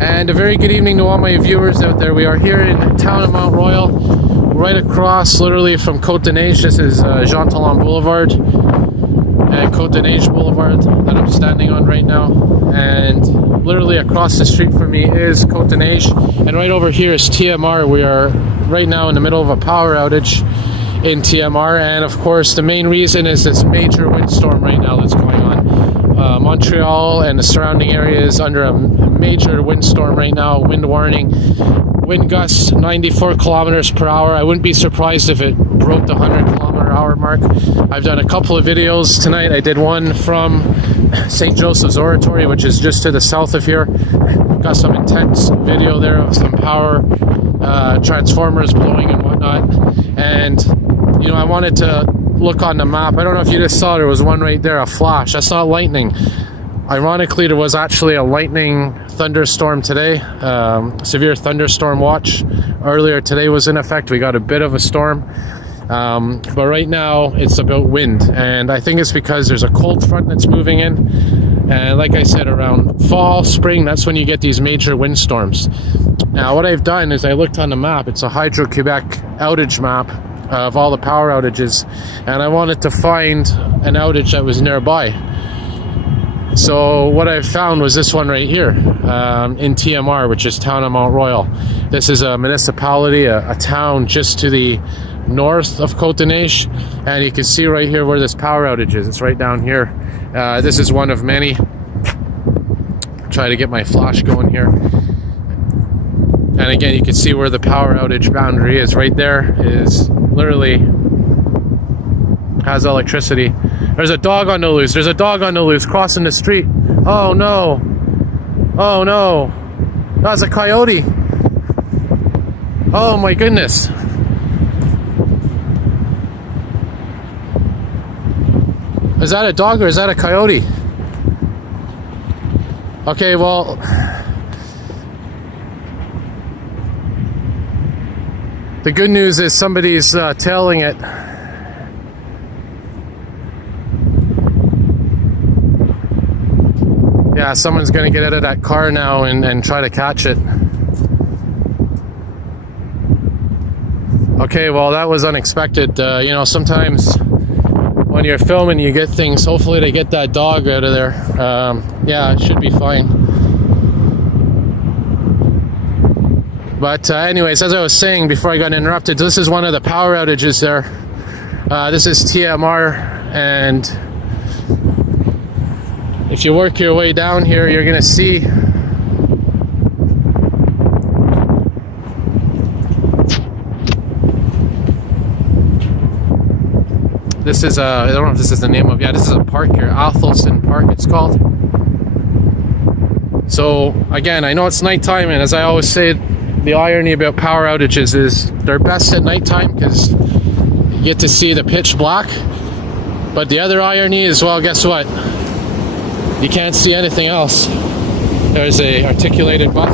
And a very good evening to all my viewers out there. We are here in town of Mount Royal, right across literally from Côte de Neige. This is Jean Talon Boulevard and Côte de Neige Boulevard that I'm standing on right now. And literally across the street from me is Côte de Neige. And right over here is TMR. We are right now in the middle of a power outage in TMR. And of course, the main reason is this major windstorm right now that's going on. Montreal and the surrounding area is under a major windstorm right now. Wind warning, wind gusts 94 kilometers per hour. I wouldn't be surprised if it broke the 100-kilometer-hour mark. I've done a couple of videos tonight. I did one from St. Joseph's Oratory, which is just to the south of here. Got some intense video there of some power transformers blowing and whatnot. And you know, I wanted to look on the map. I don't know if you just saw, there was one right there, a flash. That's not lightning. Ironically, there was actually a lightning thunderstorm today. Severe thunderstorm watch earlier today was in effect. We got a bit of a storm. But right now it's about wind, and I think it's because there's a cold front that's moving in. And like I said, around fall, spring, that's when you get these major windstorms. Now what I've done is I looked on the map. It's a Hydro-Quebec outage map of all the power outages, and I wanted to find an outage that was nearby. So what I found was this one right here in TMR, which is town of Mount Royal. This is a municipality, a town just to the north of Côte de Neige, and you can see right here where this power outage is. It's right down here. This is one of many. Try to get my flash going here. And again, you can see where the power outage boundary is. Right there is literally has electricity. There's a dog on the loose. There's a dog on the loose crossing the street. Oh no. Oh no. That's a coyote. Oh my goodness. Is that a dog or is that a coyote? Okay, well, the good news is somebody's tailing it. Yeah, someone's gonna get out of that car now and try to catch it. Okay, well, that was unexpected. You know, sometimes when you're filming, you get things. Hopefully they get that dog out of there. Yeah, it should be fine. But anyways, as I was saying before I got interrupted, this is one of the power outages there. This is TMR, and if you work your way down here, you're gonna see this is I don't know if this is the name of, yeah, this is a park here, Athelston Park it's called. So again, I know it's nighttime, and as I always say, the irony about power outages is they're best at nighttime because you get to see the pitch black. But the other irony is, well, guess what? You can't see anything else. There's a articulated bus.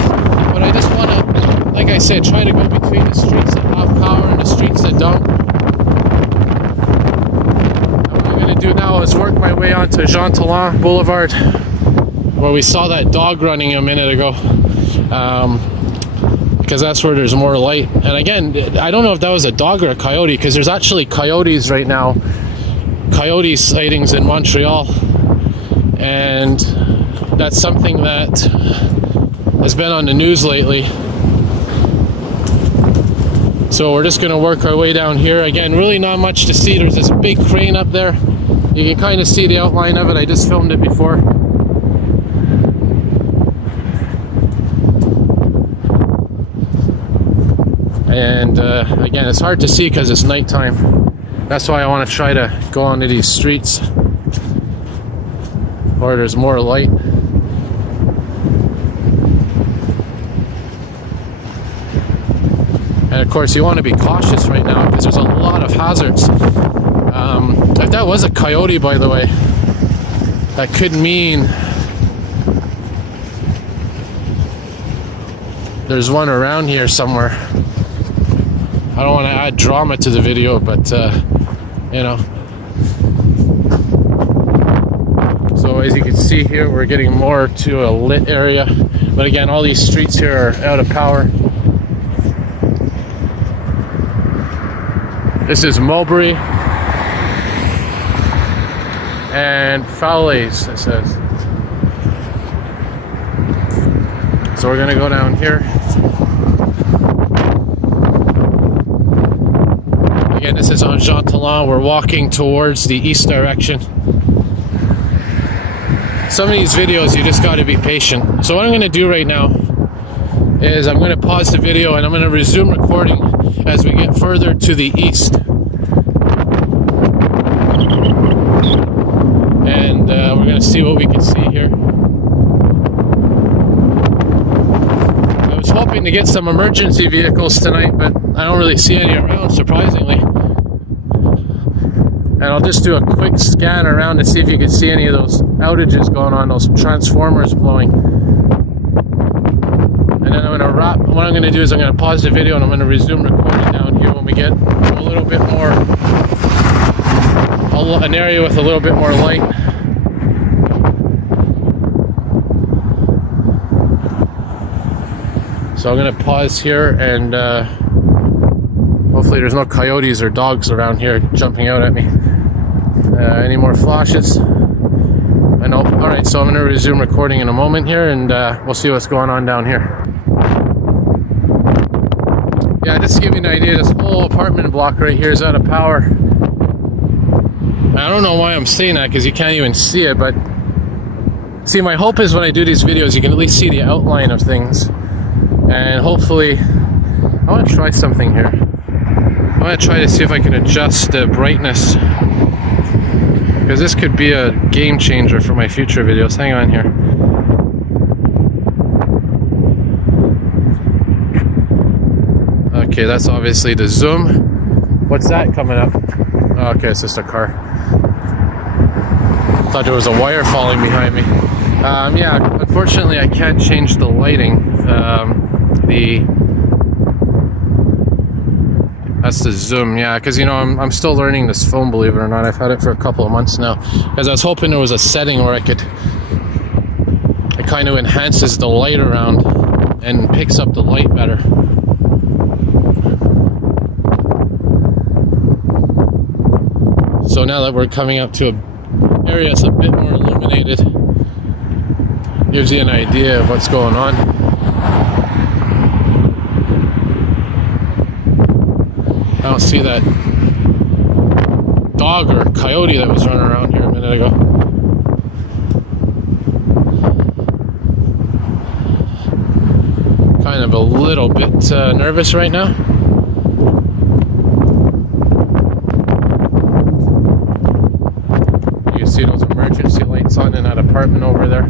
But I just want to, like I said, try to go between the streets that have power and the streets that don't. And what I'm going to do now is work my way onto Jean Talon Boulevard, where we saw that dog running a minute ago. Because that's where there's more light. And again, I don't know if that was a dog or a coyote, because there's actually coyotes right now. Coyote sightings in Montreal. And that's something that has been on the news lately. So we're just going to work our way down here. Again, really not much to see. There's this big crane up there. You can kind of see the outline of it. I just filmed it before. And again, it's hard to see because it's nighttime. That's why I want to try to go onto these streets where there's more light. And of course, you want to be cautious right now because there's a lot of hazards. If that was a coyote, by the way, that could mean there's one around here somewhere. I don't want to add drama to the video, but you know. So So as you can see here, we're getting more to a lit area. But again, all these streets here are out of power. This is Mulberry and Fowles, it says. So we're gonna go down here. Again, this is on Jean Talon. We're walking towards the east direction. Some of these videos, you just got to be patient. So what I'm going to do right now is I'm going to pause the video and I'm going to resume recording as we get further to the east. And we're going to see what we can see here. I was hoping to get some emergency vehicles tonight, but I don't really see any around, surprisingly. And I'll just do a quick scan around to see if you can see any of those outages going on, those transformers blowing. And then I'm going to wrap. What I'm going to do is I'm going to pause the video and I'm going to resume recording down here when we get a little bit more, an area with a little bit more light. So I'm going to pause here and hopefully there's no coyotes or dogs around here jumping out at me. Any more flashes? I know. Alright, so I'm going to resume recording in a moment here and we'll see what's going on down here. Yeah, just to give you an idea, this whole apartment block right here is out of power. I don't know why I'm saying that because you can't even see it, but see, my hope is when I do these videos you can at least see the outline of things. And hopefully, I want to try something here. I want to try to see if I can adjust the brightness, because this could be a game changer for my future videos. Hang on here. Okay, that's obviously the zoom. What's that coming up? Oh, okay, it's just a car. Thought there was a wire falling behind me. Yeah, unfortunately I can't change the lighting. That's the zoom, yeah, because you know I'm still learning this phone, believe it or not. I've had it for a couple of months now, because I was hoping there was a setting where it kind of enhances the light around and picks up the light better. So now that we're coming up to an area that's a bit more illuminated, gives you an idea of what's going on. I don't see that dog or coyote that was running around here a minute ago. Kind of a little bit nervous right now. You can see those emergency lights on in that apartment over there.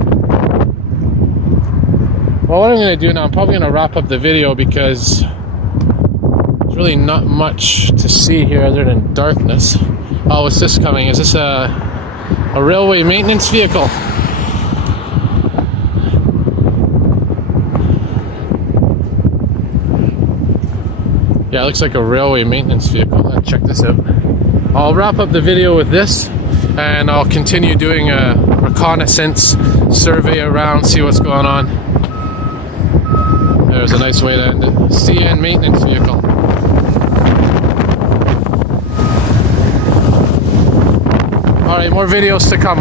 Well, what I'm going to do now, I'm probably going to wrap up the video because there's really not much to see here other than darkness. Oh, what's this coming? Is this a railway maintenance vehicle? Yeah, it looks like a railway maintenance vehicle. Check this out. I'll wrap up the video with this and I'll continue doing a reconnaissance survey around, see what's going on. There's a nice way to end it. CN maintenance vehicle. Alright, more videos to come.